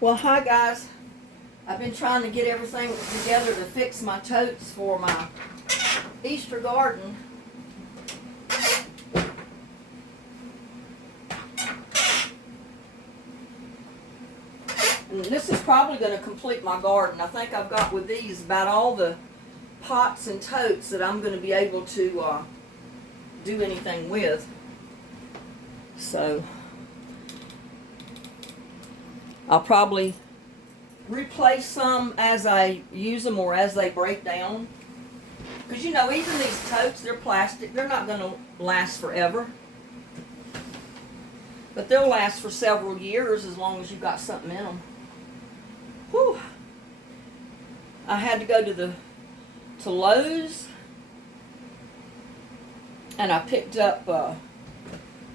Well, hi guys. I've been trying to get everything together to fix my totes for my Easter garden. And this is probably going to complete my garden. I think I've got with these about all the pots and totes that I'm going to be able to do anything with. So I'll probably replace some as I use them or as they break down. Because you know, even these totes, they're plastic. They're not going to last forever. But they'll last for several years as long as you've got something in them. Whew. I had to go to Lowe's, and I picked up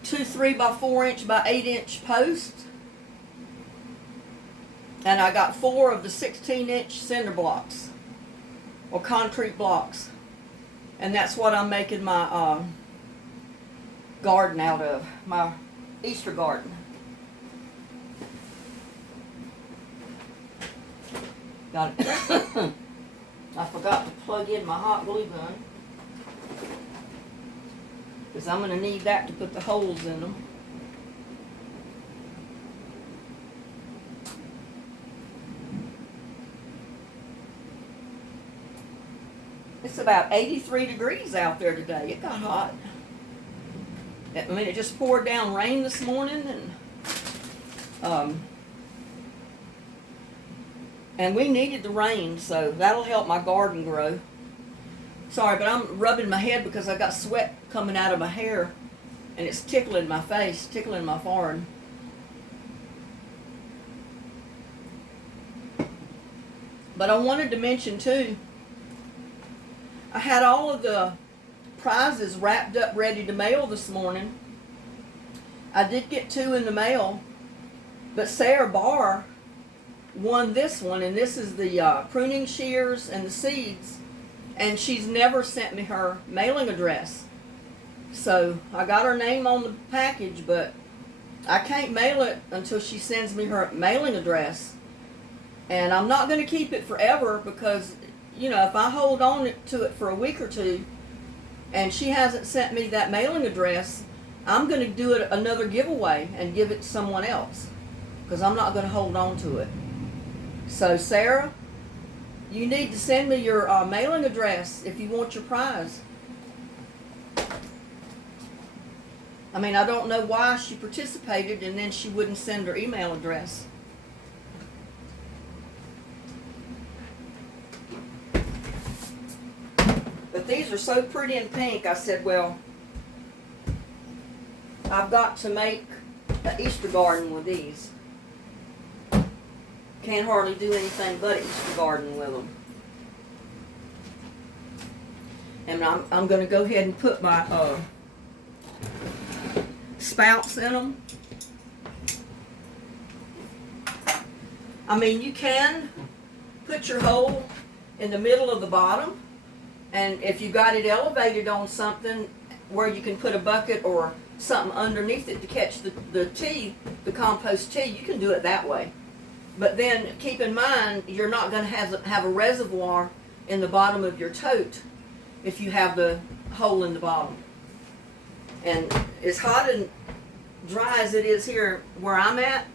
2 3x4" by 8" posts, and I got 4 of the 16" cinder blocks or concrete blocks, and that's what I'm making my garden out of, my Easter garden. Got it. I forgot to plug in my hot glue gun, because I'm going to need that to put the holes in them. It's about 83 degrees out there today. It got hot. I mean, it just poured down rain this morning, and we needed the rain, so that'll help my garden grow. Sorry, but I'm rubbing my head because I got sweat coming out of my hair, and it's tickling my face, tickling my forehead. But I wanted to mention too, I had all of the prizes wrapped up ready to mail this morning. I did get 2 in the mail, but Sarah Barr won this one, and this is the pruning shears and the seeds, and she's never sent me her mailing address. So I got her name on the package, but I can't mail it until she sends me her mailing address. And I'm not going to keep it forever, because you know, if I hold on to it for a week or two and she hasn't sent me that mailing address, I'm going to do it another giveaway and give it to someone else, because I'm not going to hold on to it. So Sarah, you need to send me your mailing address if you want your prize. I mean, I don't know why she participated and then she wouldn't send her email address. But these are so pretty and pink, I said, well, I've got to make an Easter garden with these. Can't hardly do anything but Easter garden with them. And I'm going to go ahead and put my spouts in them. I mean, you can put your hole in the middle of the bottom, and if you got it elevated on something where you can put a bucket or something underneath it to catch the tea, the compost tea, you can do it that way. But then keep in mind, you're not going to have a reservoir in the bottom of your tote if you have the hole in the bottom. And as hot and dry as it is here where I'm at,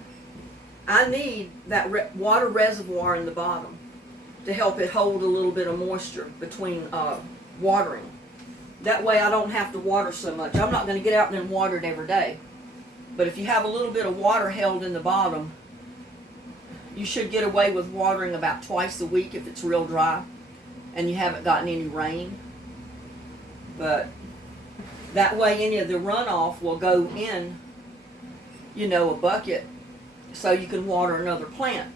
I need that water reservoir in the bottom to help it hold a little bit of moisture between watering. That way I don't have to water so much. I'm not going to get out there and water it every day. But if you have a little bit of water held in the bottom, you should get away with watering about twice a week if it's real dry and you haven't gotten any rain. But that way any of the runoff will go in, you know, a bucket, so you can water another plant.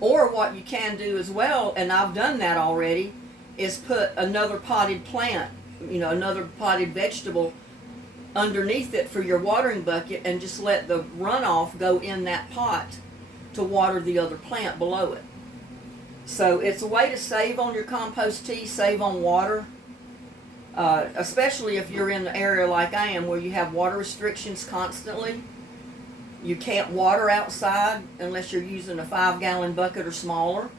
Or what you can do as well, and I've done that already, is put another potted plant, you know, another potted vegetable underneath it for your watering bucket, and just let the runoff go in that pot to water the other plant below it. So it's a way to save on your compost tea, save on water, especially if you're in an area like I am where you have water restrictions constantly. You can't water outside unless you're using a 5-gallon bucket or smaller,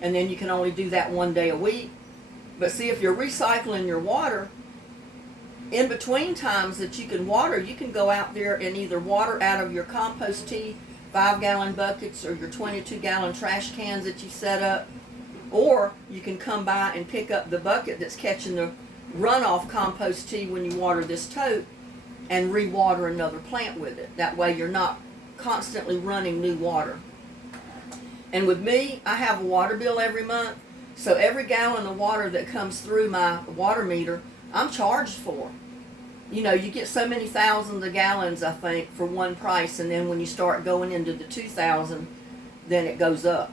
and then you can only do that 1 day a week. But see, if you're recycling your water, in between times that you can water, you can go out there and either water out of your compost tea 5-gallon buckets or your 22-gallon trash cans that you set up, or you can come by and pick up the bucket that's catching the runoff compost tea when you water this tote and re-water another plant with it. That way you're not constantly running new water. And with me, I have a water bill every month, so every gallon of water that comes through my water meter, I'm charged for. You know, you get so many thousands of gallons, I think, for one price, and then when you start going into the 2,000, then it goes up.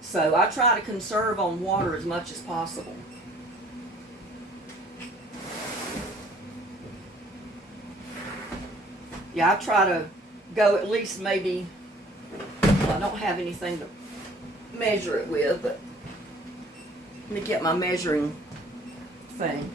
So I try to conserve on water as much as possible. Yeah, I try to go at least maybe, well, I don't have anything to measure it with, but let me get my measuring thing.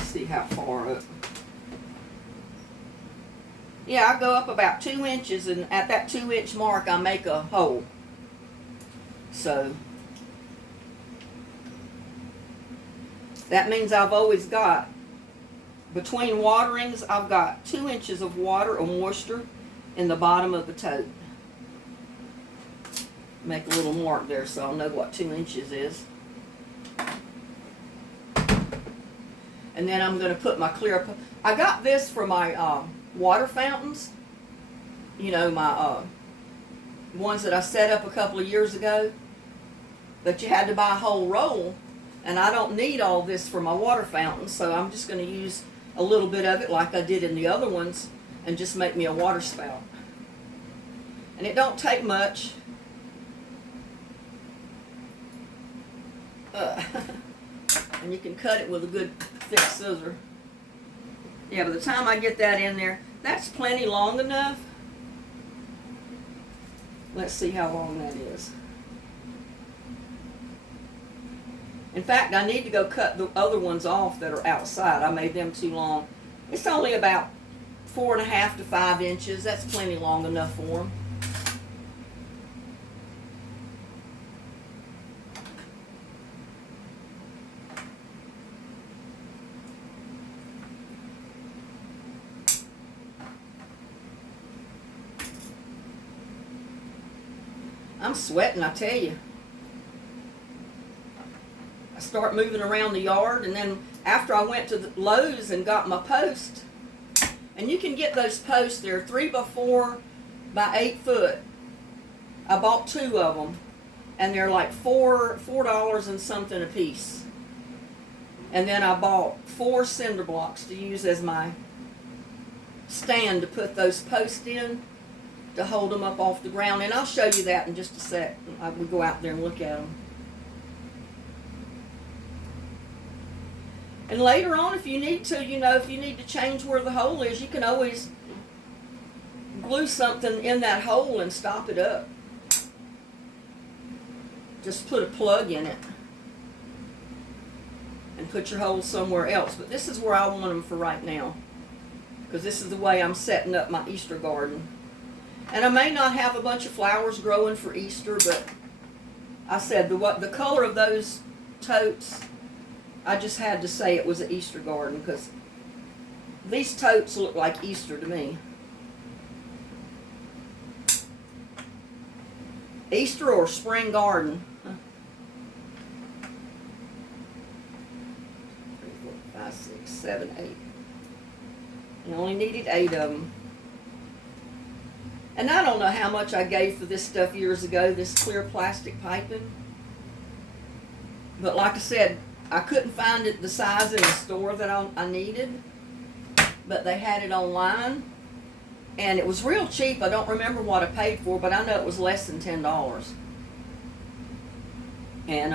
See how far up. Yeah, I go up about 2 inches, and at that 2-inch mark I make a hole. So that means I've always got, between waterings, I've got 2 inches of water or moisture in the bottom of the tote. Make a little mark there so I'll know what 2 inches is. And then I'm going to put my clear, I got this for my water fountains. You know, my ones that I set up a couple of years ago. But you had to buy a whole roll. And I don't need all this for my water fountains, so I'm just going to use a little bit of it like I did in the other ones and just make me a water spout. And it don't take much. And you can cut it with a good thick scissor. Yeah, by the time I get that in there, that's plenty long enough. Let's see how long that is. In fact, I need to go cut the other ones off that are outside. I made them too long. It's only about 4.5 to 5 inches. That's plenty long enough for them. I'm sweating, I tell you. I start moving around the yard, and then after I went to the Lowe's and got my post, and you can get those posts, they're 3x4 by 8 foot. I bought 2 of them, and they're like $4 and something a piece. And then I bought 4 cinder blocks to use as my stand to put those posts in, to hold them up off the ground. And I'll show you that in just a sec. We go out there and look at them. And later on, if you need to, you know, if you need to change where the hole is, you can always glue something in that hole and stop it up. Just put a plug in it and put your hole somewhere else. But this is where I want them for right now, because this is the way I'm setting up my Easter garden. And I may not have a bunch of flowers growing for Easter, but I said the color of those totes, I just had to say it was an Easter garden, because these totes look like Easter to me. Easter or spring garden. 3, 4, 5, 6, 7, 8. I only needed 8 of them. And I don't know how much I gave for this stuff years ago, this clear plastic piping. But like I said, I couldn't find it the size in the store that I needed. But they had it online. And it was real cheap. I don't remember what I paid for, but I know it was less than $10. And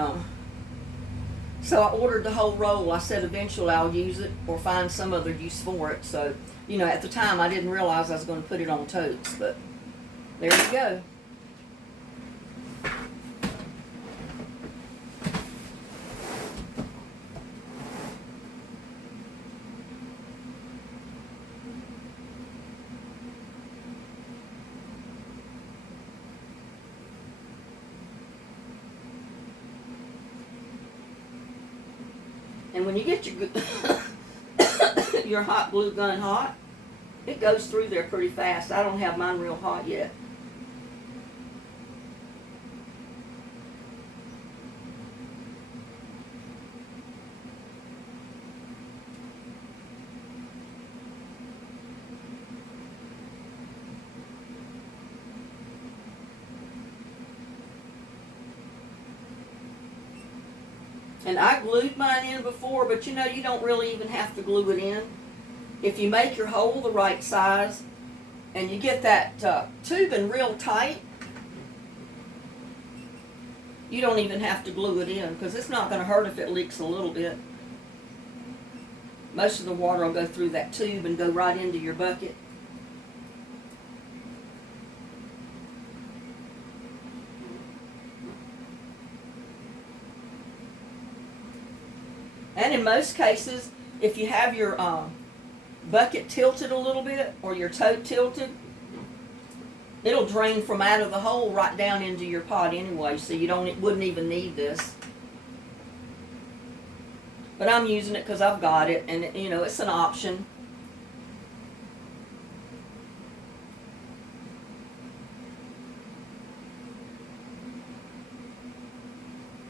So I ordered the whole roll. I said eventually I'll use it or find some other use for it. So, you know, at the time I didn't realize I was going to put it on totes, but there you go. And when you get your your hot glue gun hot, it goes through there pretty fast. I don't have mine real hot yet. And I glued mine in before, but you know, you don't really even have to glue it in. If you make your hole the right size and you get that tubing real tight, you don't even have to glue it in because it's not going to hurt if it leaks a little bit. Most of the water will go through that tube and go right into your bucket. And in most cases, if you have your bucket tilted a little bit or your tote tilted, it'll drain from out of the hole right down into your pot anyway, so you wouldn't even need this. But I'm using it because I've got it, and you know, it's an option.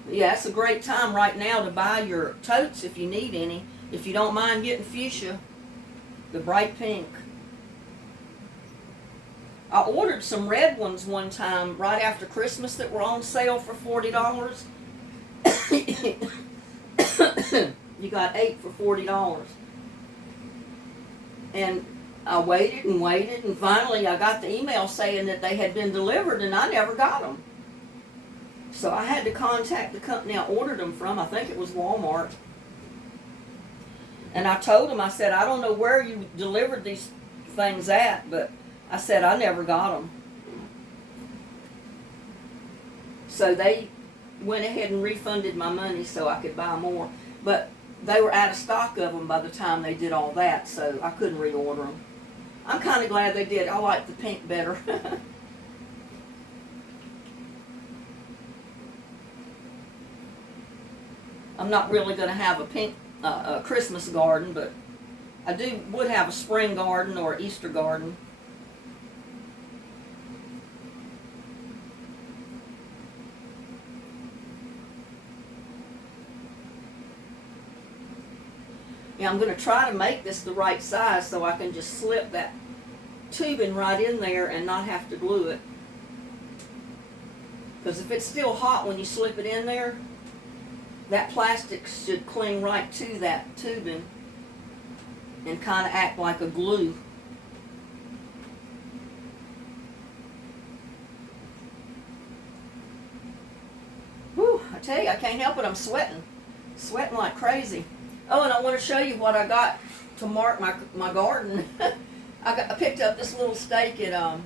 Yeah, it's a great time right now to buy your totes if you need any. If you don't mind getting fuchsia, the bright pink. I ordered some red ones one time right after Christmas that were on sale for $40. You got 8 for $40. And I waited and waited, and finally I got the email saying that they had been delivered, and I never got them. So I had to contact the company I ordered them from. I think it was Walmart. And I told them, I said, I don't know where you delivered these things at, but I said, I never got them. So they went ahead and refunded my money so I could buy more. But they were out of stock of them by the time they did all that, so I couldn't reorder them. I'm kind of glad they did. I like the pink better. I'm not really going to have a pink Christmas garden, but I would have a spring garden or Easter garden. Yeah, I'm going to try to make this the right size so I can just slip that tubing right in there and not have to glue it. Because if it's still hot when you slip it in there, that plastic should cling right to that tubing and kind of act like a glue. Whew, I tell you, I can't help it, I'm sweating. Sweating like crazy. Oh, and I want to show you what I got to mark my garden. I picked up this little stake at, I don't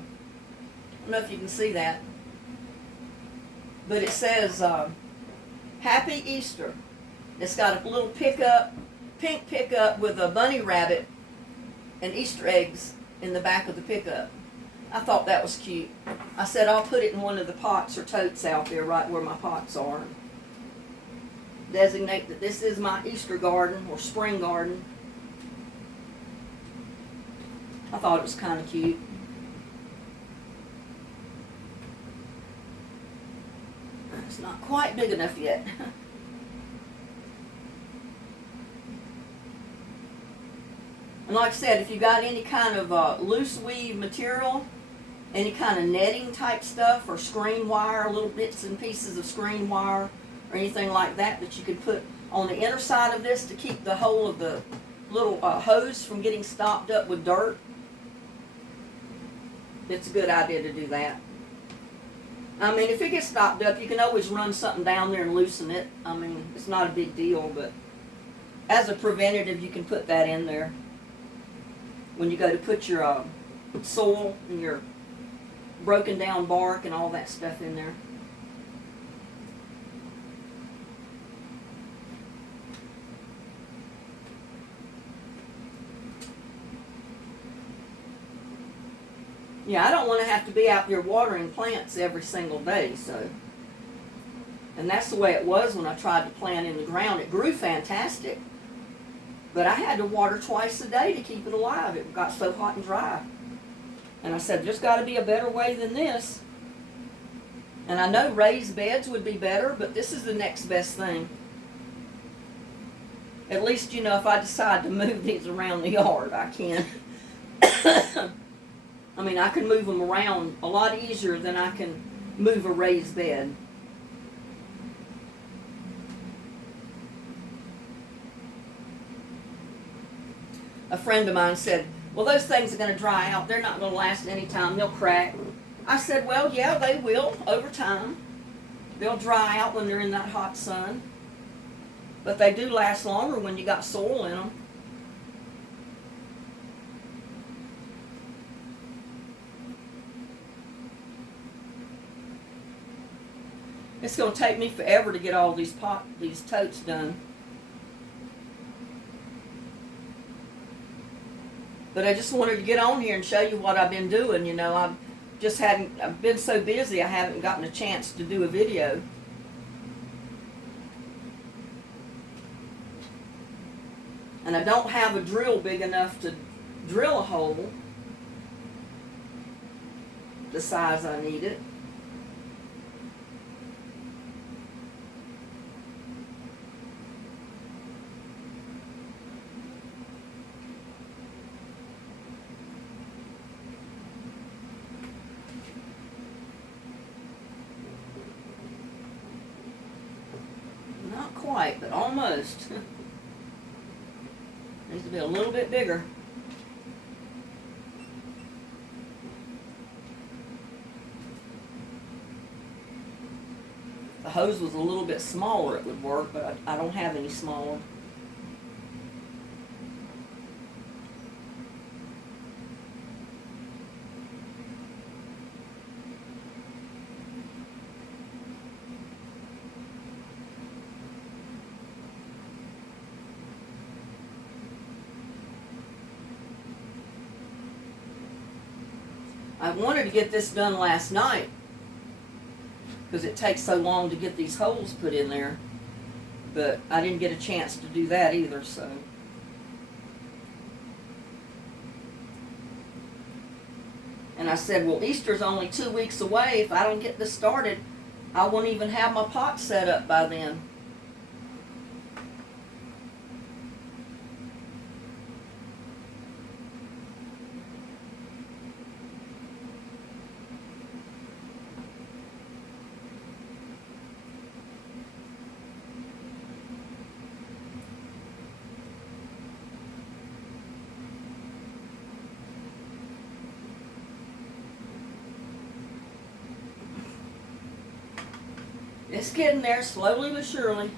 know if you can see that, but it says, Happy Easter. It's got a little pink pickup with a bunny rabbit and Easter eggs in the back of the pickup. I thought that was cute. I said I'll put it in one of the pots or totes out there right where my pots are. Designate that this is my Easter garden or spring garden. I thought it was kind of cute. It's not quite big enough yet. And like I said, if you got any kind of loose weave material, any kind of netting type stuff, or screen wire, little bits and pieces of screen wire, or anything like that that you could put on the inner side of this to keep the whole of the little hose from getting stopped up with dirt, it's a good idea to do that. I mean, if it gets stopped up, you can always run something down there and loosen it. I mean, it's not a big deal, but as a preventative, you can put that in there. When you go to put your soil and your broken down bark and all that stuff in there. Yeah, I don't want to have to be out there watering plants every single day, so. And that's the way it was when I tried to plant in the ground. It grew fantastic, but I had to water twice a day to keep it alive. It got so hot and dry. And I said, there's got to be a better way than this. And I know raised beds would be better, but this is the next best thing. At least, you know, if I decide to move these around the yard, I can. I mean, I can move them around a lot easier than I can move a raised bed. A friend of mine said, well, those things are going to dry out. They're not going to last any time. They'll crack. I said, well, yeah, they will over time. They'll dry out when they're in that hot sun. But they do last longer when you got soil in them. It's going to take me forever to get all these totes done. But I just wanted to get on here and show you what I've been doing. You know, I've been so busy I haven't gotten a chance to do a video. And I don't have a drill big enough to drill a hole the size I need it. Not quite, but almost. Needs to be a little bit bigger. If the hose was a little bit smaller, it would work, but I don't have any smaller. I wanted to get this done last night because it takes so long to get these holes put in there, but I didn't get a chance to do that either, so. And I said, well, Easter's only 2 weeks away. If I don't get this started, I won't even have my pot set up by then. It's getting there slowly but surely.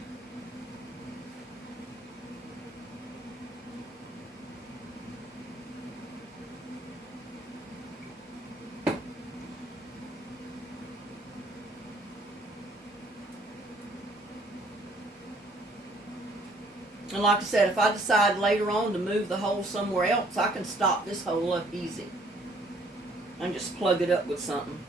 And like I said, if I decide later on to move the hole somewhere else, I can stop this hole up easy and just plug it up with something.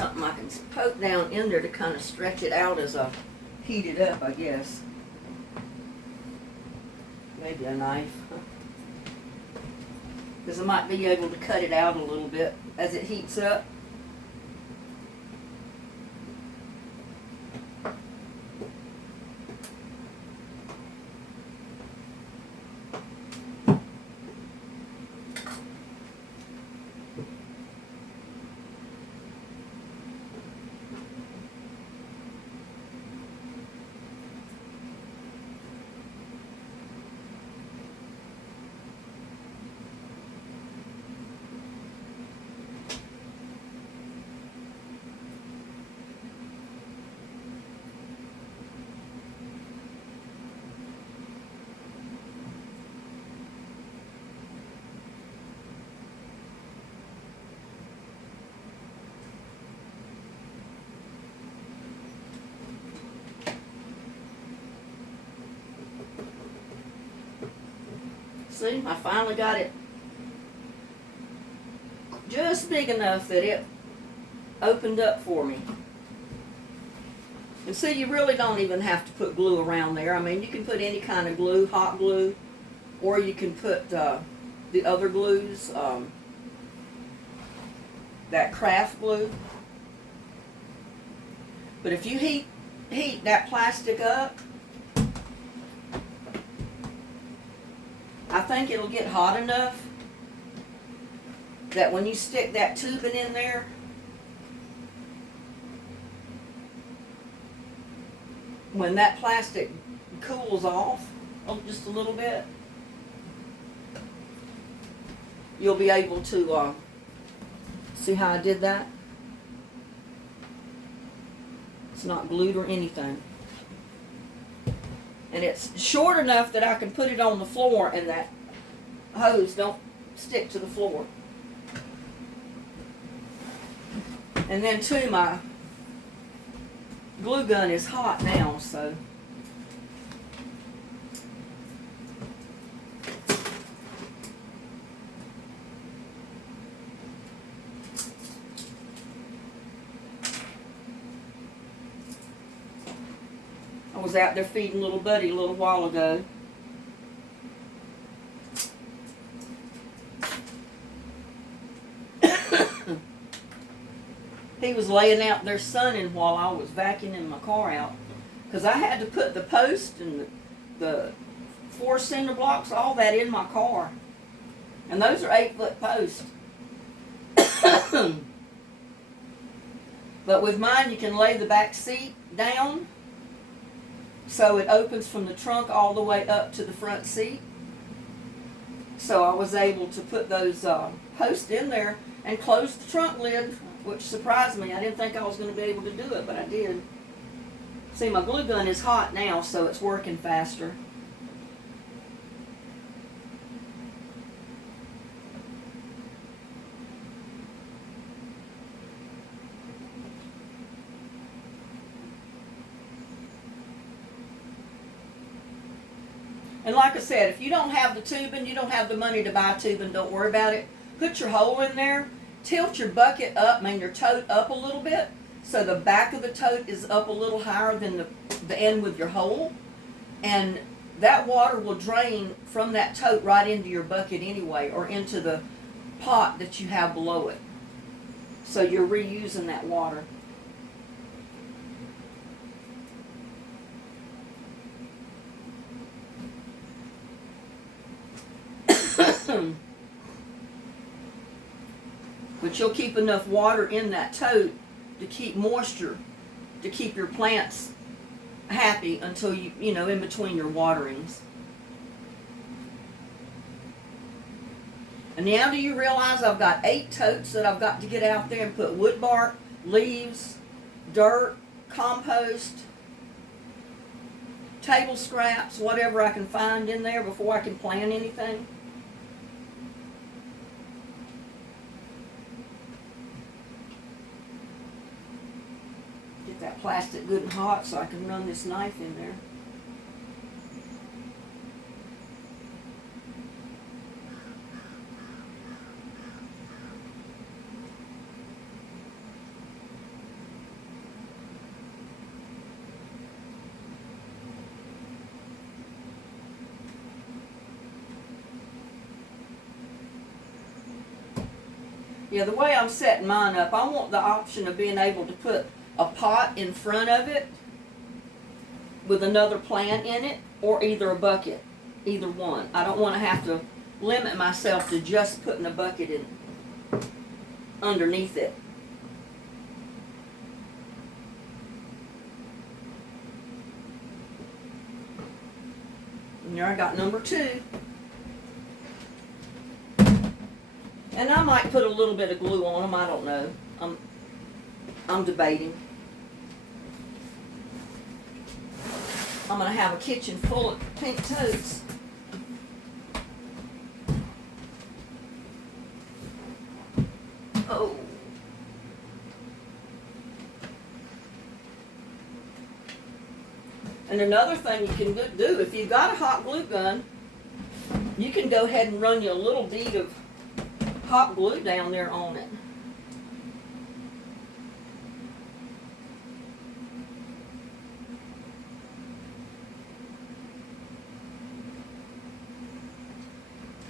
something I can poke down in there to kind of stretch it out as I heat it up, I guess. Maybe a knife. Because I might be able to cut it out a little bit as it heats up. See, I finally got it just big enough that it opened up for me. And see, you really don't even have to put glue around there. I mean, you can put any kind of glue, hot glue, or you can put the other glues, that craft glue. But if you heat that plastic up, I think it'll get hot enough that when you stick that tubing in there, when that plastic cools off just a little bit, you'll be able to see how I did that? It's not glued or anything. And it's short enough that I can put it on the floor and that hose don't stick to the floor. And then too, my glue gun is hot now, so I was out there feeding little Buddy a little while ago. He was laying out there sunning while I was vacuuming my car out. Because I had to put the post and the 4 cinder blocks, all that in my car. And those are 8-foot posts. But with mine, you can lay the back seat down so it opens from the trunk all the way up to the front seat. So I was able to put those posts in there and close the trunk lid, which surprised me. I didn't think I was going to be able to do it, but I did. See, my glue gun is hot now, so it's working faster. And like I said, if you don't have the tubing, you don't have the money to buy tubing, don't worry about it. Put your hole in there, tilt your bucket up, your tote up a little bit, so the back of the tote is up a little higher than the end with your hole. And that water will drain from that tote right into your bucket anyway, or into the pot that you have below it. So you're reusing that water. But you'll keep enough water in that tote to keep moisture, to keep your plants happy until you know, in between your waterings. And now do you realize I've got 8 totes that I've got to get out there and put wood bark, leaves, dirt, compost, table scraps, whatever I can find in there before I can plant anything? Get that plastic good and hot so I can run this knife in there. Yeah, the way I'm setting mine up, I want the option of being able to put a pot in front of it with another plant in it, or either a bucket, either one. I don't want to have to limit myself to just putting a bucket in underneath it. And there I got number 2. And I might put a little bit of glue on them, I don't know. I'm debating. I'm going to have a kitchen full of pink toads. Oh. And another thing you can do, if you've got a hot glue gun, you can go ahead and run you a little bead of hot glue down there on it.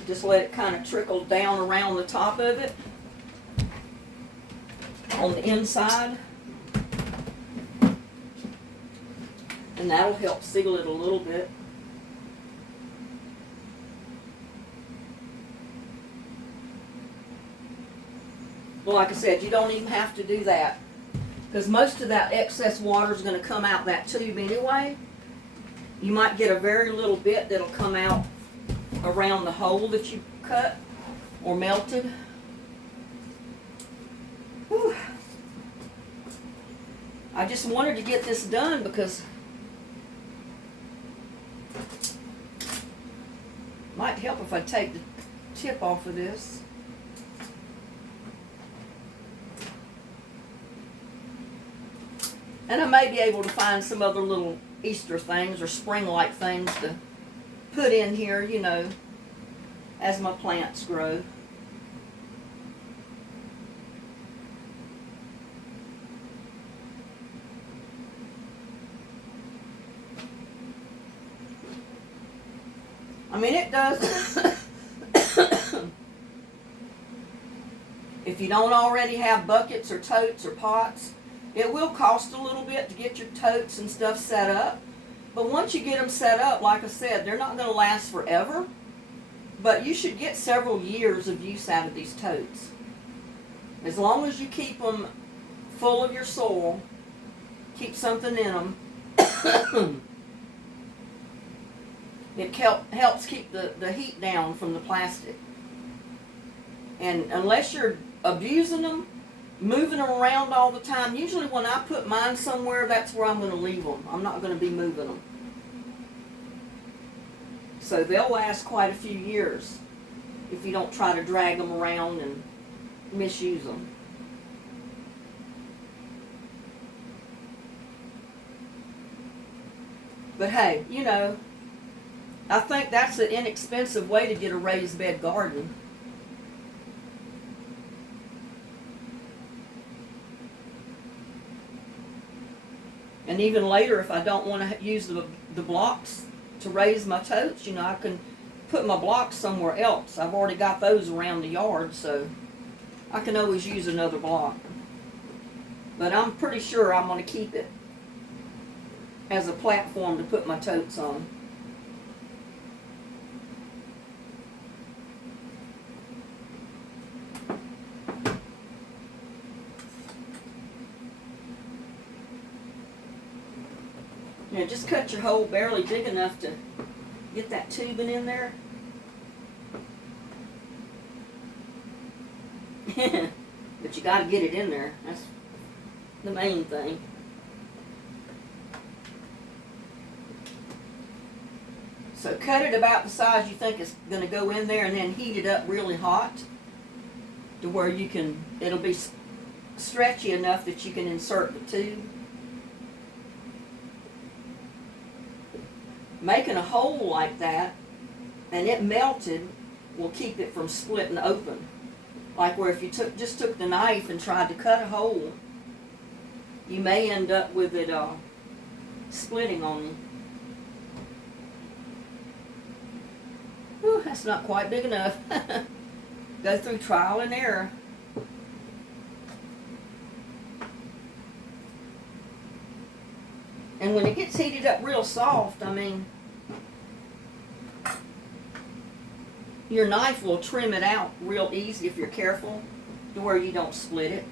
Just let it kind of trickle down around the top of it on the inside, and that'll help seal it a little bit. Well, like I said, you don't even have to do that, because most of that excess water is going to come out that tube anyway. You might get a very little bit that'll come out around the hole that you cut or melted. Whew. I just wanted to get this done because it might help if I take the tip off of this. And I may be able to find some other little Easter things or spring-like things to put in here, you know, as my plants grow. I mean, it does. If you don't already have buckets or totes or pots, it will cost a little bit to get your totes and stuff set up. But once you get them set up, like I said, they're not going to last forever. But you should get several years of use out of these totes. As long as you keep them full of your soil, keep something in them, it helps keep the heat down from the plastic. And unless you're abusing them, moving them around all the time, usually when I put mine somewhere, that's where I'm going to leave them. I'm not going to be moving them. So they'll last quite a few years if you don't try to drag them around and misuse them. But hey, you know, I think that's an inexpensive way to get a raised bed garden. And even later, if I don't want to use the blocks to raise my totes, you know, I can put my blocks somewhere else. I've already got those around the yard, so I can always use another block. But I'm pretty sure I'm going to keep it as a platform to put my totes on. You know, just cut your hole barely big enough to get that tubing in there. But you got to get it in there. That's the main thing. So cut it about the size you think it's going to go in there, and then heat it up really hot to where you can, it'll be stretchy enough that you can insert the tube. Making a hole like that and it melted will keep it from splitting open. Like where if you just took the knife and tried to cut a hole, you may end up with it splitting on you. Whew, that's not quite big enough. Go through trial and error. And when it gets heated up real soft, I mean, your knife will trim it out real easy if you're careful to where you don't split it.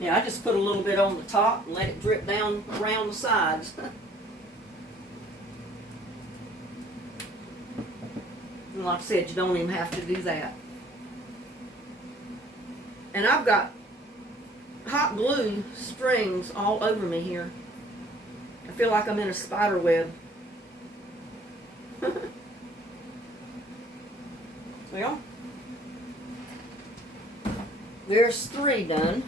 Yeah, I just put a little bit on the top and let it drip down around the sides. And like I said, you don't even have to do that. And I've got hot glue strings all over me here. I feel like I'm in a spider web. Well, there's 3 done.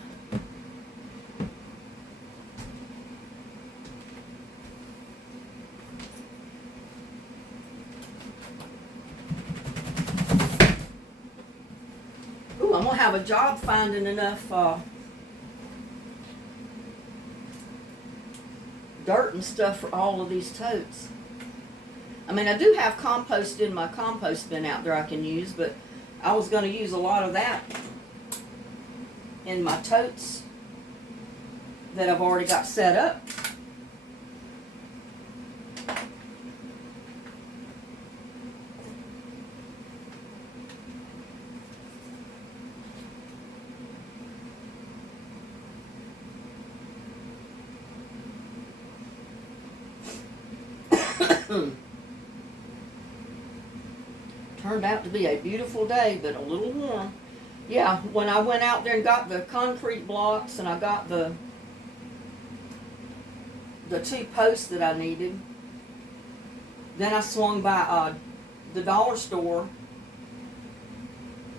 Ooh, I'm gonna have a job finding enough dirt and stuff for all of these totes. I mean, I do have compost in my compost bin out there I can use, but I was going to use a lot of that in my totes that I've already got set up. Turned out to be a beautiful day, but a little warm. Yeah, when I went out there and got the concrete blocks and I got the 2 posts that I needed, then I swung by the dollar store,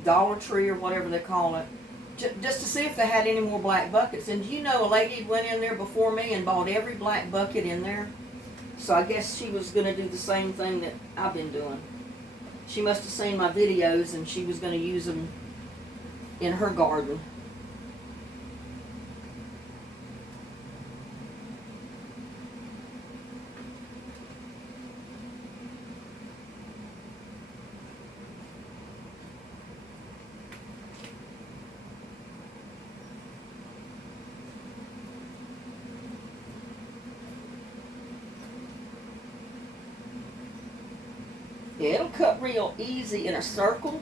Dollar Tree or whatever they call it, just to see if they had any more black buckets. And you know, a lady went in there before me and bought every black bucket in there. So I guess she was going to do the same thing that I've been doing. She must have seen my videos and she was going to use them in her garden. Yeah, it'll cut real easy in a circle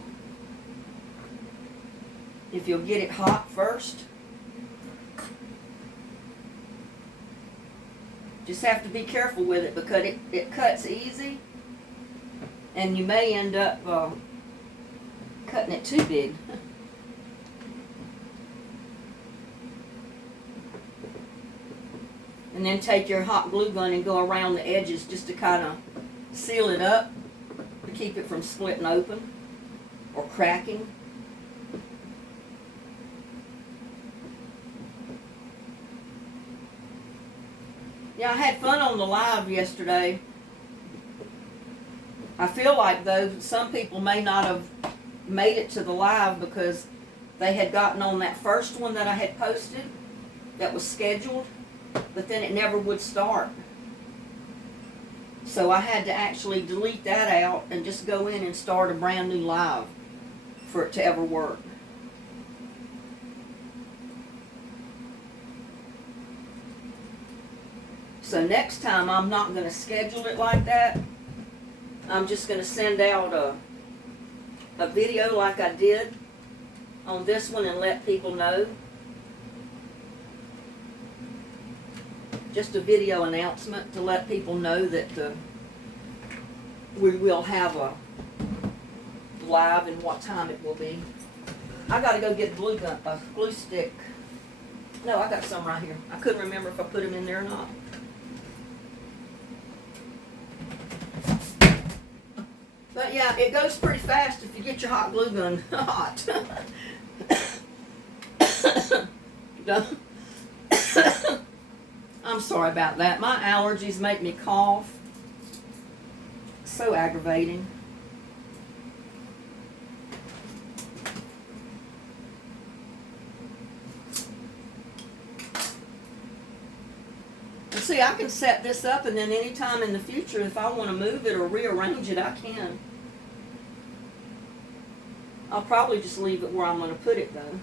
if you'll get it hot first. Just have to be careful with it because it cuts easy and you may end up cutting it too big. And then take your hot glue gun and go around the edges just to kind of seal it up to keep it from splitting open or cracking. Yeah, I had fun on the live yesterday. I feel like, though, some people may not have made it to the live because they had gotten on that first one that I had posted that was scheduled, but then it never would start. So I had to actually delete that out and just go in and start a brand new live for it to ever work. So next time I'm not going to schedule it like that. I'm just going to send out a video like I did on this one and let people know. Just a video announcement to let people know that we will have a live and what time it will be. I got to go get a glue stick. No, I got some right here. I couldn't remember if I put them in there or not. But yeah, it goes pretty fast if you get your hot glue gun hot. I'm sorry about that. My allergies make me cough. So aggravating. see, I can set this up, and then anytime in the future, if I want to move it or rearrange it, I can. I'll probably just leave it where I'm going to put it, though.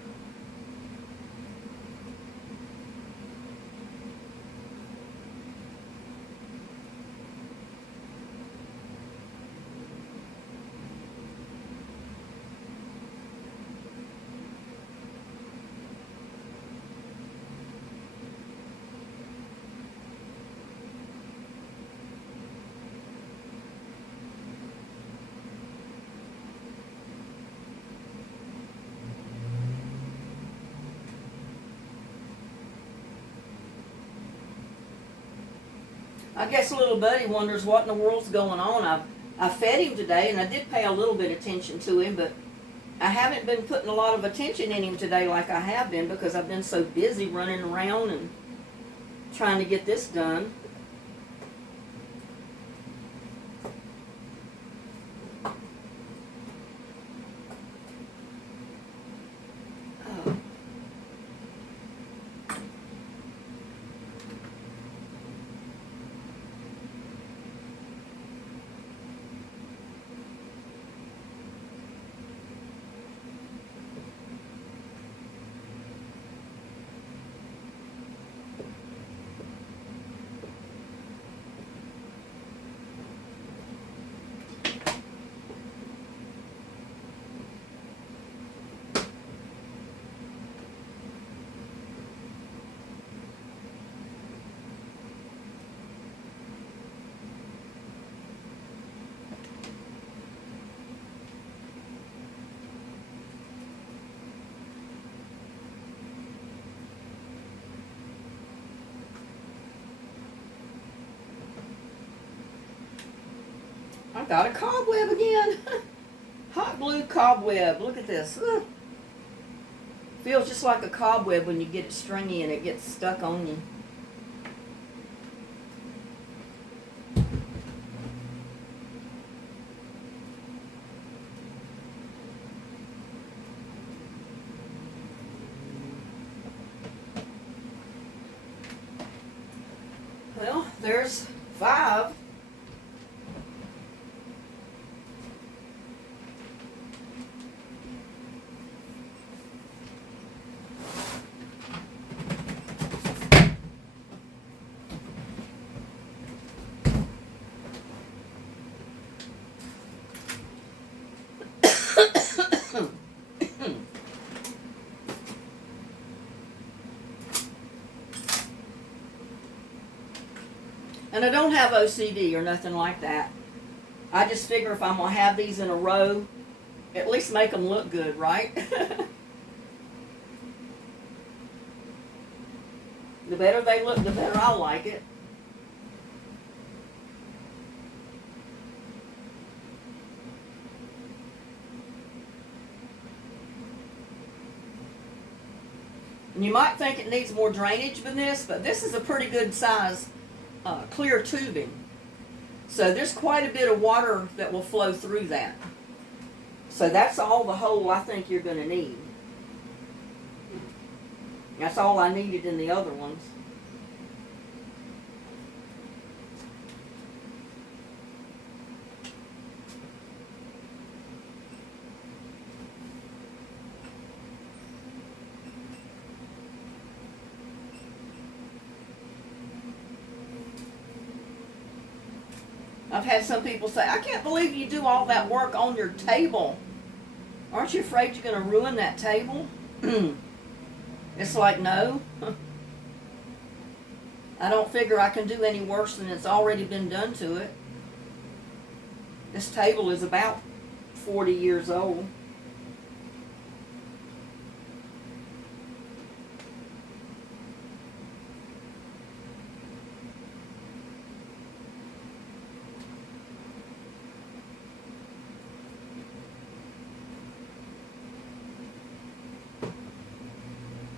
I guess little buddy wonders what in the world's going on. I fed him today, and I did pay a little bit of attention to him, but I haven't been putting a lot of attention in him today like I have been because I've been so busy running around and trying to get this done. I got a cobweb again. Hot glue cobweb. Look at this. Ugh. Feels just like a cobweb when you get it stringy and it gets stuck on you. Well, there's 5. And I don't have OCD or nothing like that. I just figure if I'm going to have these in a row, at least make them look good, right? The better they look, the better I like it. And you might think it needs more drainage than this, but this is a pretty good size clear tubing. So there's quite a bit of water that will flow through that. So that's all the hole I think you're going to need. That's all I needed in the other ones. I've had some people say, I can't believe you do all that work on your table. Aren't you afraid you're going to ruin that table? It's like, no. I don't figure I can do any worse than it's already been done to it. This table is about 40 years old.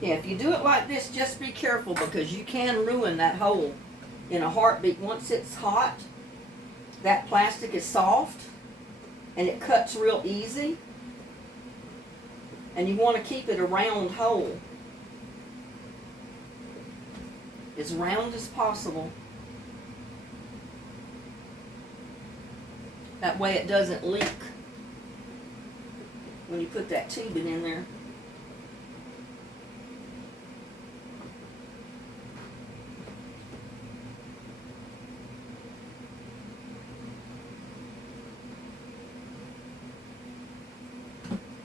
Yeah, if you do it like this, just be careful because you can ruin that hole in a heartbeat. Once it's hot, that plastic is soft and it cuts real easy. And you want to keep it a round hole. as round as possible. That way it doesn't leak when you put that tubing in there.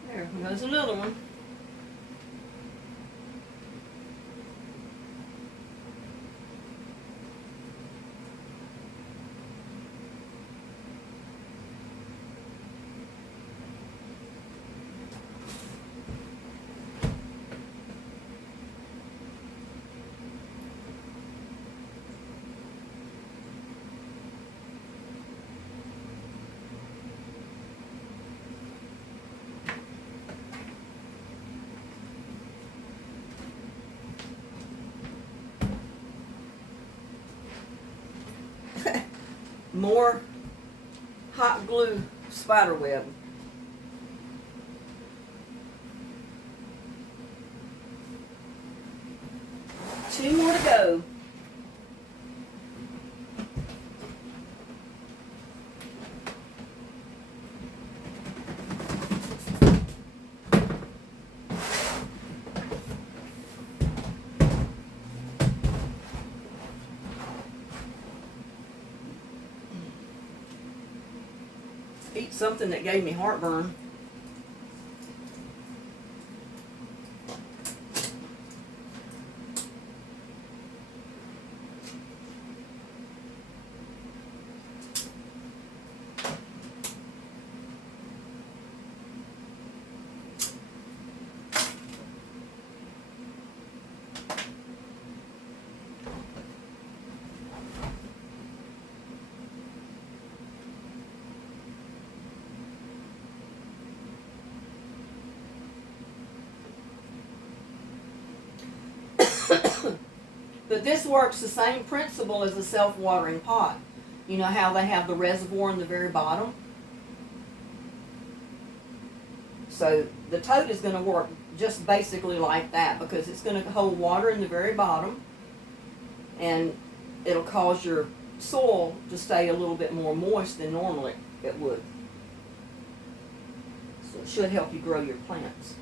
There goes another one. More hot glue spider web. Two more to go. Eat something that gave me heartburn. But this works the same principle as a self-watering pot. You know how they have the reservoir in the very bottom? So the tote is going to work just basically like that, because it's going to hold water in the very bottom, and it'll cause your soil to stay a little bit more moist than normally it would. So it should help you grow your plants.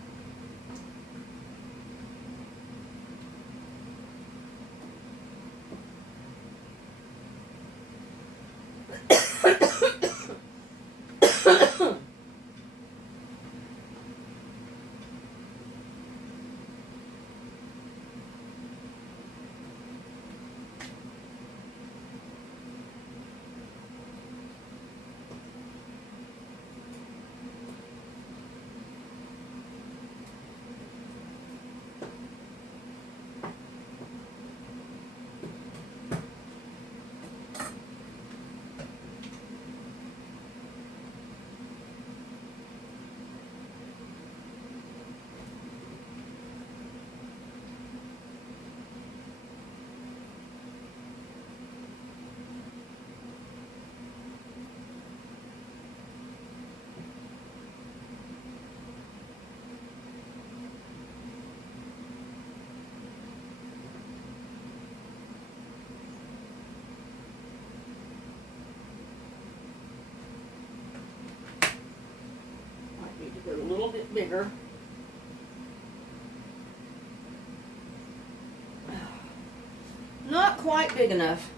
Go a little bit bigger. Not quite big enough.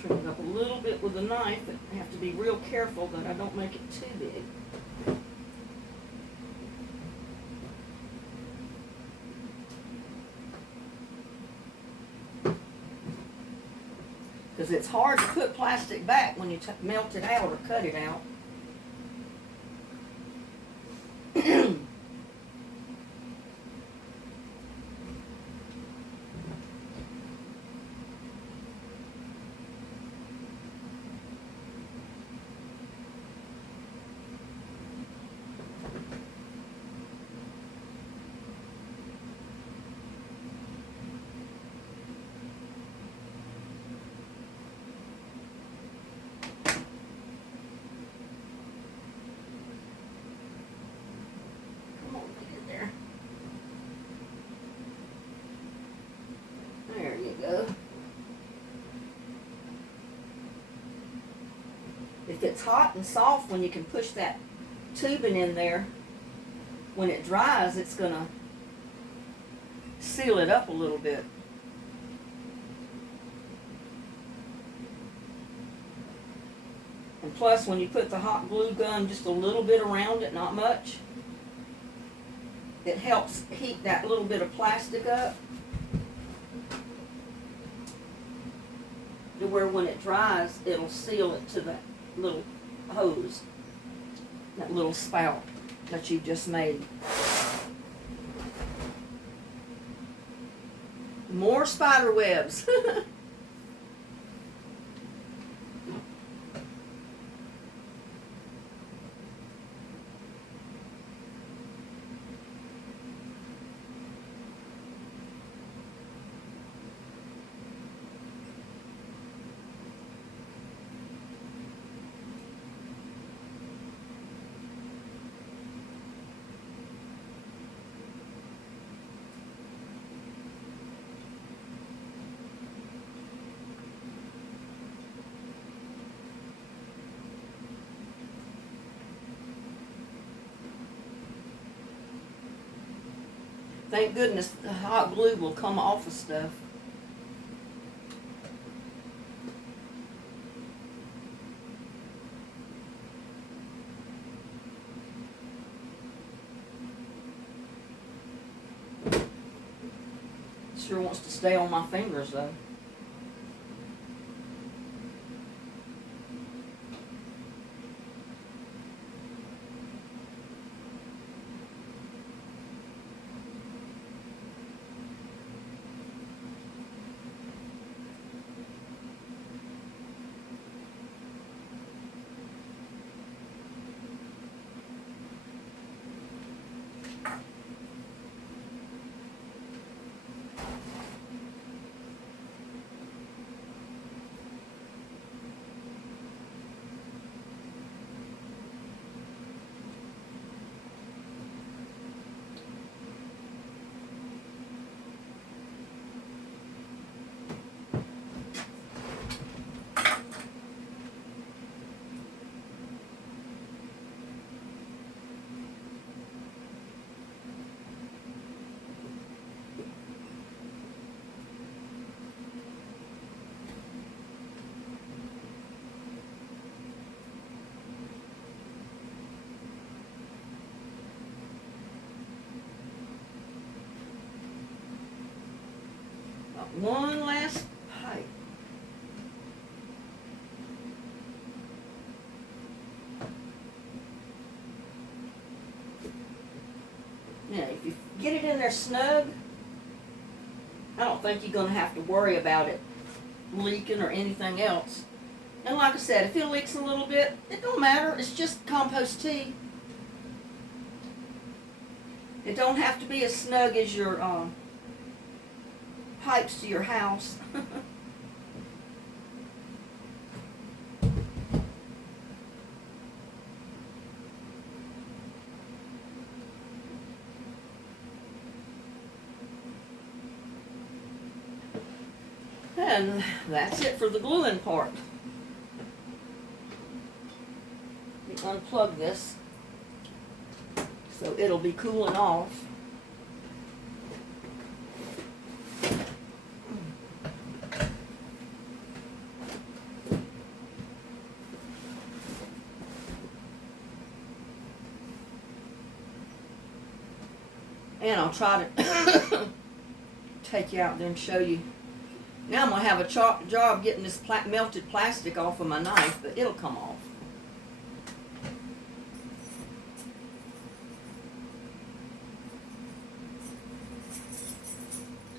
Trim it up a little bit with a knife, but I have to be real careful that I don't make it too big. Because it's hard to put plastic back when you melt it out or cut it out. If it's hot and soft, when you can push that tubing in there, when it dries, it's gonna seal it up a little bit. And plus, when you put the hot glue gun just a little bit around it, not much, it helps heat that little bit of plastic up to where when it dries, it'll seal it to that little hose, that little spout that you just made. More spider webs. Thank goodness the hot glue will come off of stuff. Sure wants to stay on my fingers though. One last pipe. Now, if you get it in there snug, I don't think you're going to have to worry about it leaking or anything else. And like I said, if it leaks a little bit, it don't matter. It's just compost tea. It don't have to be as snug as your pipes to your house. And that's it for the gluing part. Let me unplug this so it'll be cooling off. And I'll try to take you out there and show you. Now I'm going to have a job getting this melted plastic off of my knife, but it'll come off.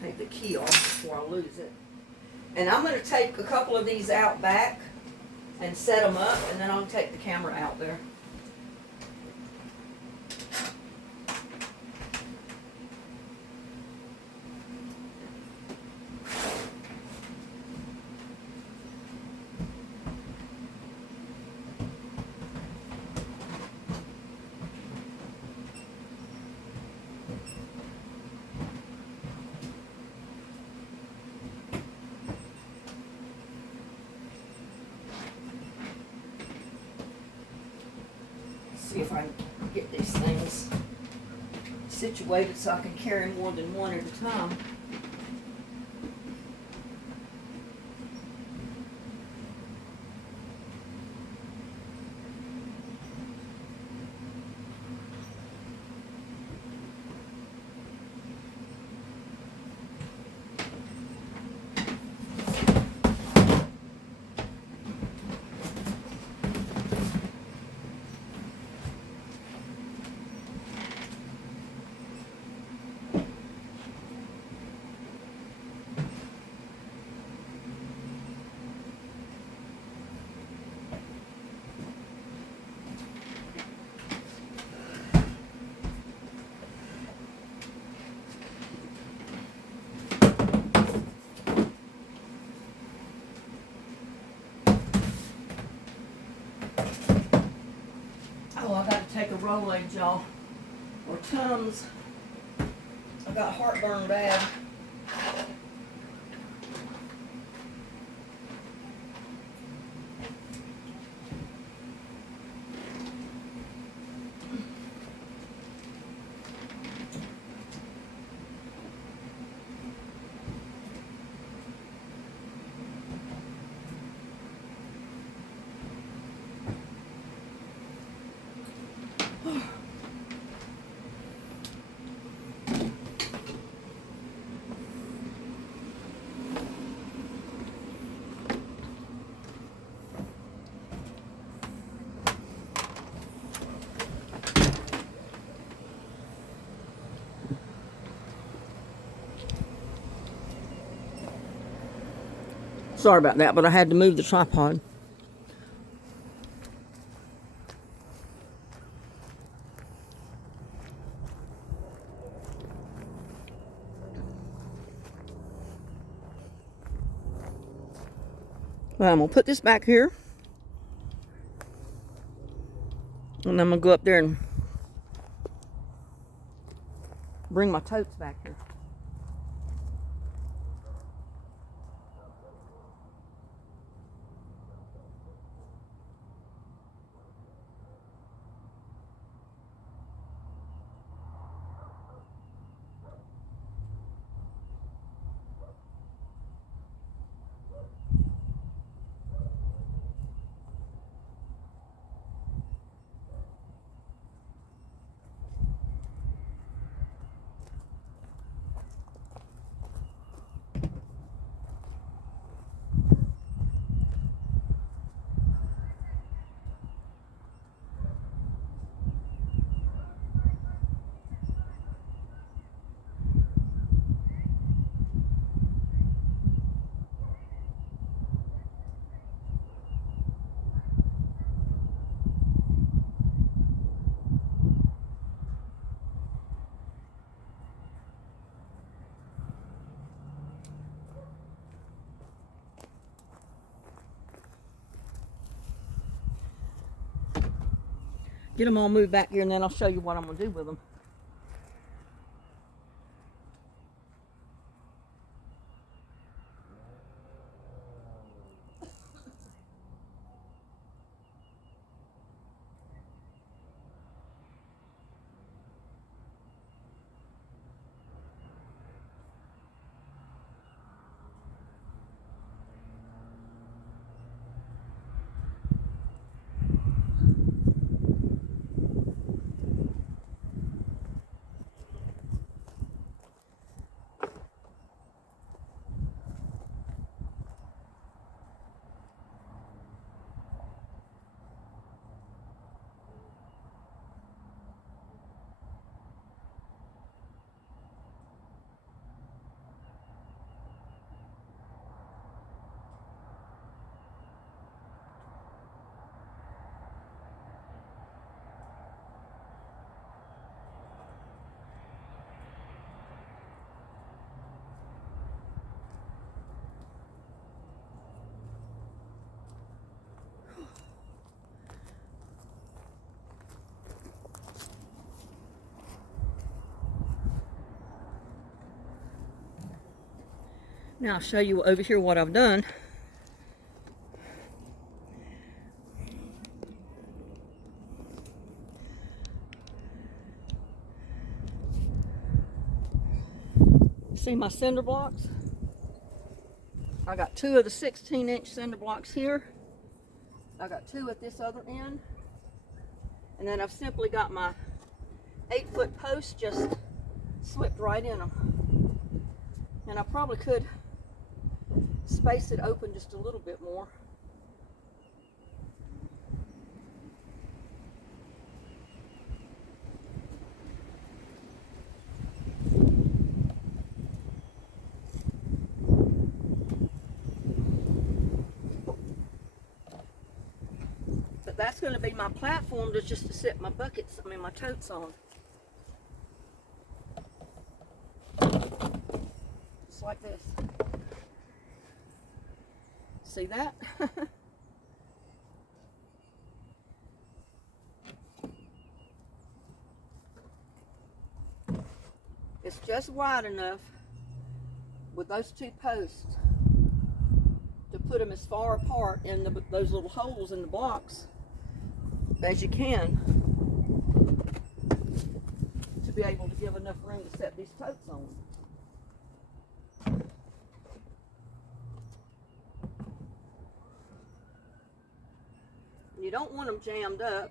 Take the key off before I lose it. And I'm going to take a couple of these out back and set them up, and then I'll take the camera out there. see if I can get these things situated so I can carry more than one at a time. Oh, I gotta take a Rolaids, y'all, or Tums. I got heartburn bad. Sorry about that, but I had to move the tripod. Well, I'm going to put this back here. And I'm going to go up there and bring my totes back here. Get them all moved back here, and then I'll show you what I'm going to do with them. Now I'll show you over here what I've done. See my cinder blocks? I got 2 of the 16-inch cinder blocks here. I got 2 at this other end. And then I've simply got my 8-foot post just slipped right in them. And I probably could space it open just a little bit more. But that's going to be my platform just to sit my buckets, my totes on. Just like this. See that? It's just wide enough with those 2 posts to put them as far apart in those little holes in the blocks as you can to be able to give enough room to set these totes on. You don't want them jammed up.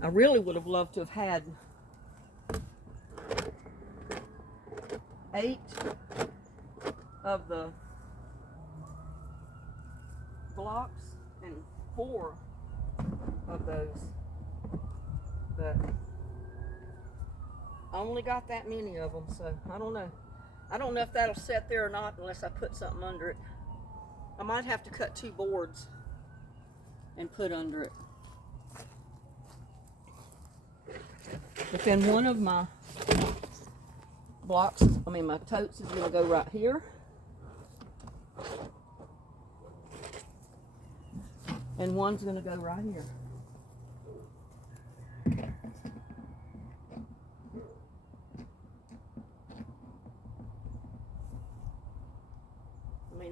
I really would have loved to have had 8 of the blocks and 4 of those, but I only got that many of them, so I don't know. I don't know if that'll set there or not unless I put something under it. I might have to cut 2 boards and put under it. But then one of my blocks, my totes is going to go right here. And one's going to go right here.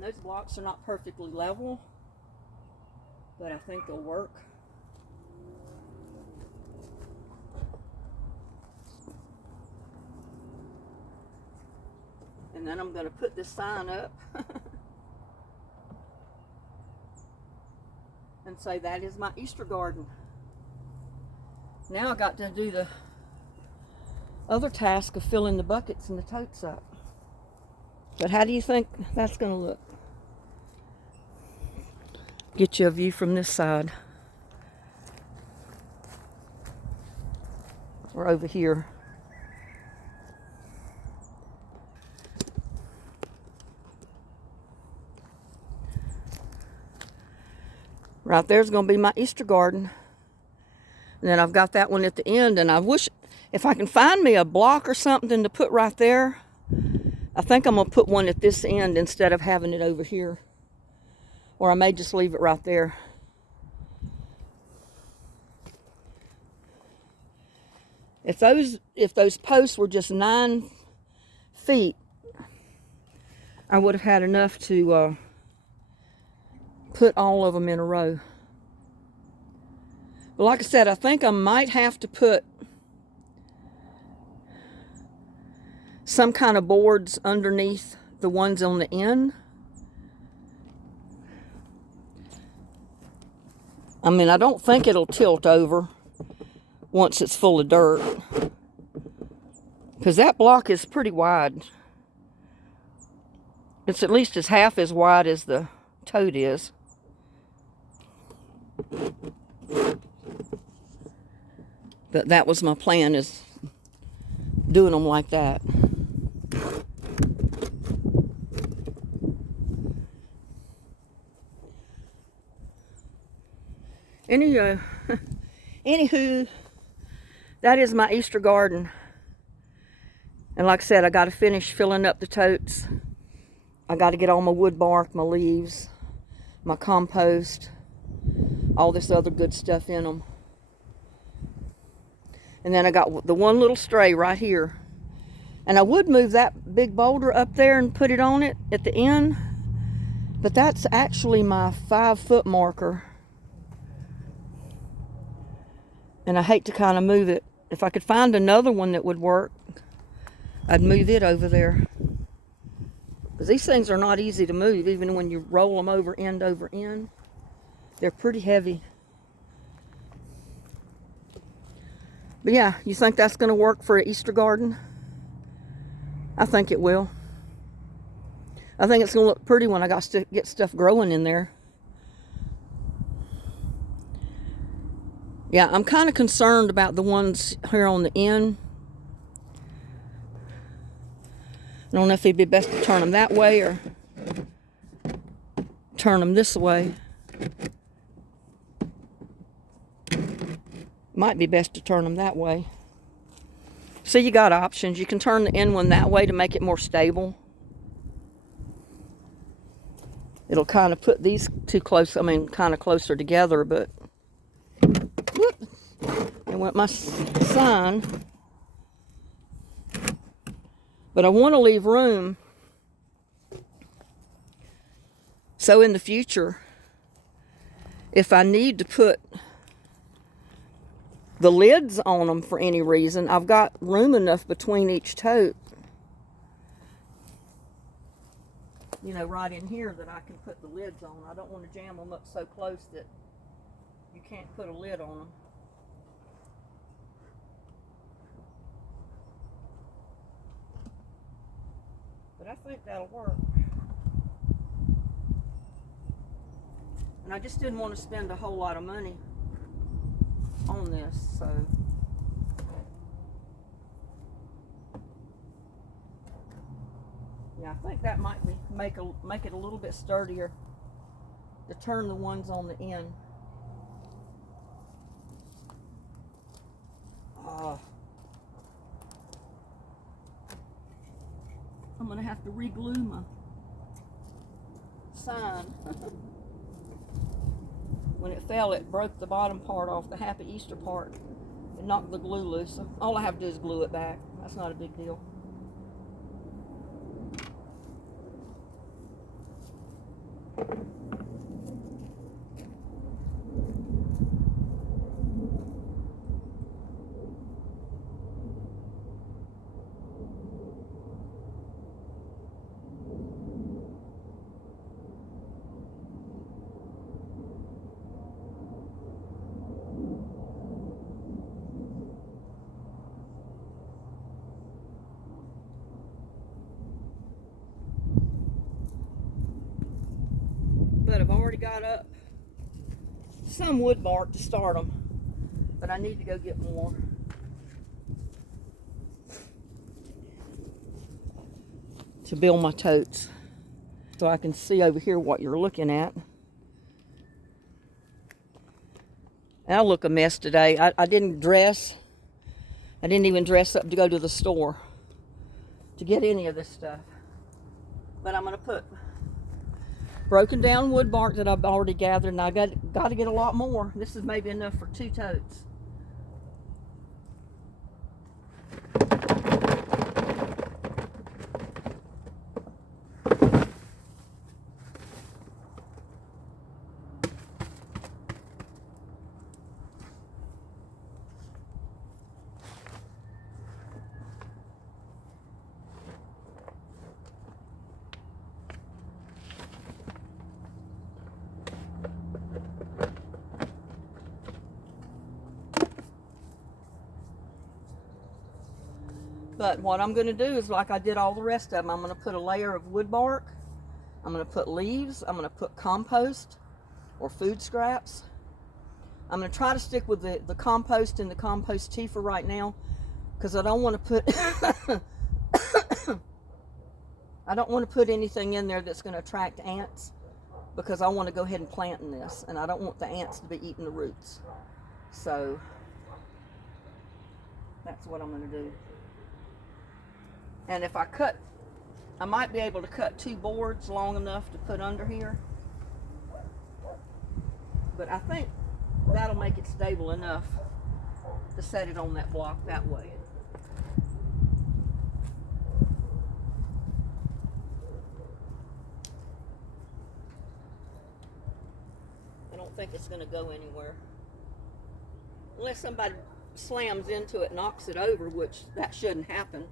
Those blocks are not perfectly level, but I think they'll work. And then I'm going to put this sign up and say that is my Easter garden. Now I got to do the other task of filling the buckets and the totes up. But how do you think that's going to look? Get you a view from this side. Or over here. Right there's going to be my Easter garden. And then I've got that one at the end, and I wish if I can find me a block or something to put right there. I think I'm going to put one at this end instead of having it over here. Or I may just leave it right there. If those posts were just 9 feet, I would have had enough to put all of them in a row. But like I said, I think I might have to put some kind of boards underneath the ones on the end. I don't think it'll tilt over once it's full of dirt, because that block is pretty wide. It's at least as half as wide as the tote is. But that was my plan, is doing them like that. Anywho, that is my Easter garden. And like I said, I got to finish filling up the totes. I got to get all my wood bark, my leaves, my compost, all this other good stuff in them. And then I got the one little stray right here. And I would move that big boulder up there and put it on it at the end. But that's actually my 5-foot marker. And I hate to kind of move it. If I could find another one that would work, I'd move it over there. Because these things are not easy to move, even when you roll them over end. They're pretty heavy. But yeah, you think that's going to work for an Easter garden? I think it will. I think it's going to look pretty when I got to get stuff growing in there. Yeah, I'm kind of concerned about the ones here on the end. I don't know if it'd be best to turn them that way or turn them this way. Might be best to turn them that way. So you got options. You can turn the end one that way to make it more stable. It'll kind of put these too close, kind of closer together, but whoop, and went my sign. But I want to leave room so in the future, if I need to put the lids on them for any reason, I've got room enough between each tote, you know, right in here that I can put the lids on. I don't want to jam them up so close that you can't put a lid on them. But I think that'll work. And I just didn't want to spend a whole lot of money on this, so yeah, I think that might make it a little bit sturdier to turn the ones on the end. I'm gonna have to re-glue my sign. When it fell, it broke the bottom part off, the Happy Easter part. It knocked the glue loose. So all I have to do is glue it back. That's not a big deal. But I've already got up some wood bark to start them, but I need to go get more. To build my totes so I can see over here what you're looking at. And I look a mess today. I didn't dress. I didn't even dress up to go to the store to get any of this stuff. But I'm going to put broken down wood bark that I've already gathered, and I got to get a lot more. This is maybe enough for 2 totes. But what I'm going to do is, like I did all the rest of them, I'm going to put a layer of wood bark. I'm going to put leaves. I'm going to put compost or food scraps. I'm going to try to stick with the compost and the compost tea for right now, because I don't want to put I don't want to put anything in there that's going to attract ants, because I want to go ahead and plant in this, and I don't want the ants to be eating the roots. So that's what I'm going to do. And if I cut, I might be able to cut 2 boards long enough to put under here. But I think that'll make it stable enough to set it on that block that way. it's going to go anywhere. Unless somebody slams into it, knocks it over, which that shouldn't happen,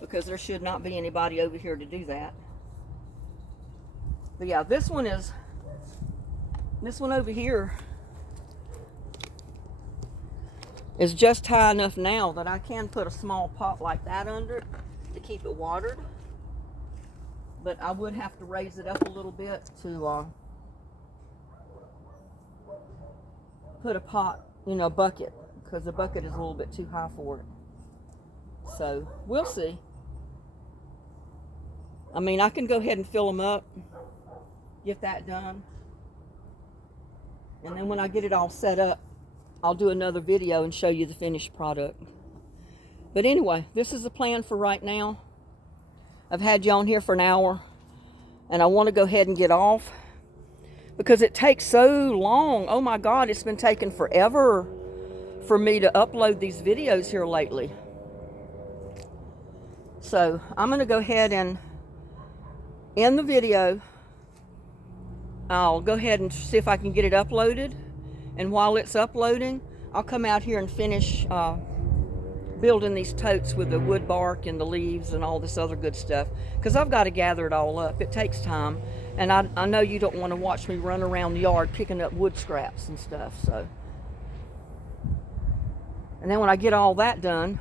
because there should not be anybody over here to do that. But yeah, this one over here is just high enough now that I can put a small pot like that under it to keep it watered. But I would have to raise it up a little bit to put a pot, bucket, because the bucket is a little bit too high for it. So we'll see. I mean, I can go ahead and fill them up, get that done, and then when I get it all set up, I'll do another video and show you the finished product. But anyway, this is the plan for right now. I've had you on here for an hour, and I want to go ahead and get off because it takes so long. Oh my God, it's been taking forever for me to upload these videos here lately. So I'm going to go ahead and end the video. I'll go ahead and see if I can get it uploaded. And while it's uploading, I'll come out here and finish building these totes with the wood bark and the leaves and all this other good stuff. Because I've got to gather it all up. It takes time. And I know you don't want to watch me run around the yard picking up wood scraps and stuff. So, and then when I get all that done,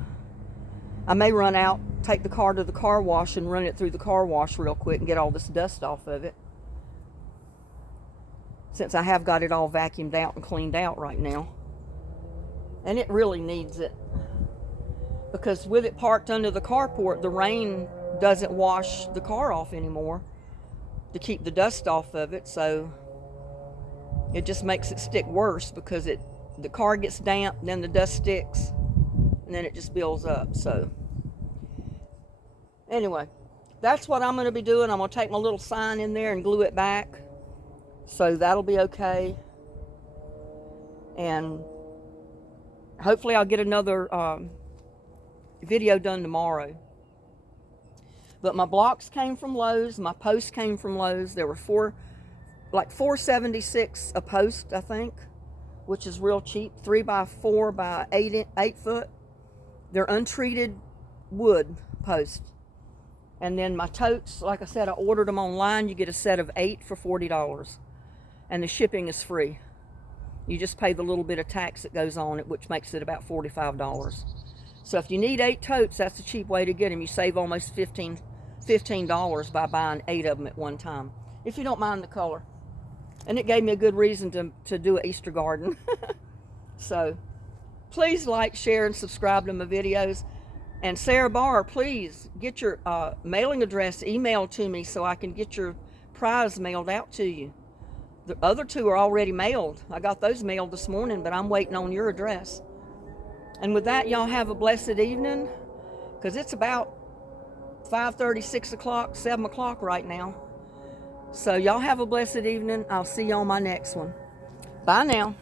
I may run out, take the car to the car wash and run it through the car wash real quick and get all this dust off of it. Since I have got it all vacuumed out and cleaned out right now. And it really needs it. Because with it parked under the carport, the rain doesn't wash the car off anymore to keep the dust off of it. So it just makes it stick worse because the car gets damp, then the dust sticks, and then it just builds up. So anyway, that's what I'm going to be doing. I'm going to take my little sign in there and glue it back. So that'll be okay. And hopefully I'll get another video done tomorrow. But my blocks came from Lowe's. My posts came from Lowe's. There were $4.76 a post, I think, which is real cheap. 3x4 by 8 foot. They're untreated wood posts. And then my totes, like I said, I ordered them online. You get a set of 8 for $40. And the shipping is free. You just pay the little bit of tax that goes on it, which makes it about $45. So if you need 8 totes, that's a cheap way to get them. You save almost $15 by buying 8 of them at one time, if you don't mind the color. And it gave me a good reason to do an Easter garden. So please like, share, and subscribe to my videos. And Sarah Barr, please get your mailing address emailed to me so I can get your prize mailed out to you. The other 2 are already mailed. I got those mailed this morning, but I'm waiting on your address. And with that, y'all have a blessed evening, because it's about 5:30, 6 o'clock, 7 o'clock right now. So y'all have a blessed evening. I'll see you on my next one. Bye now.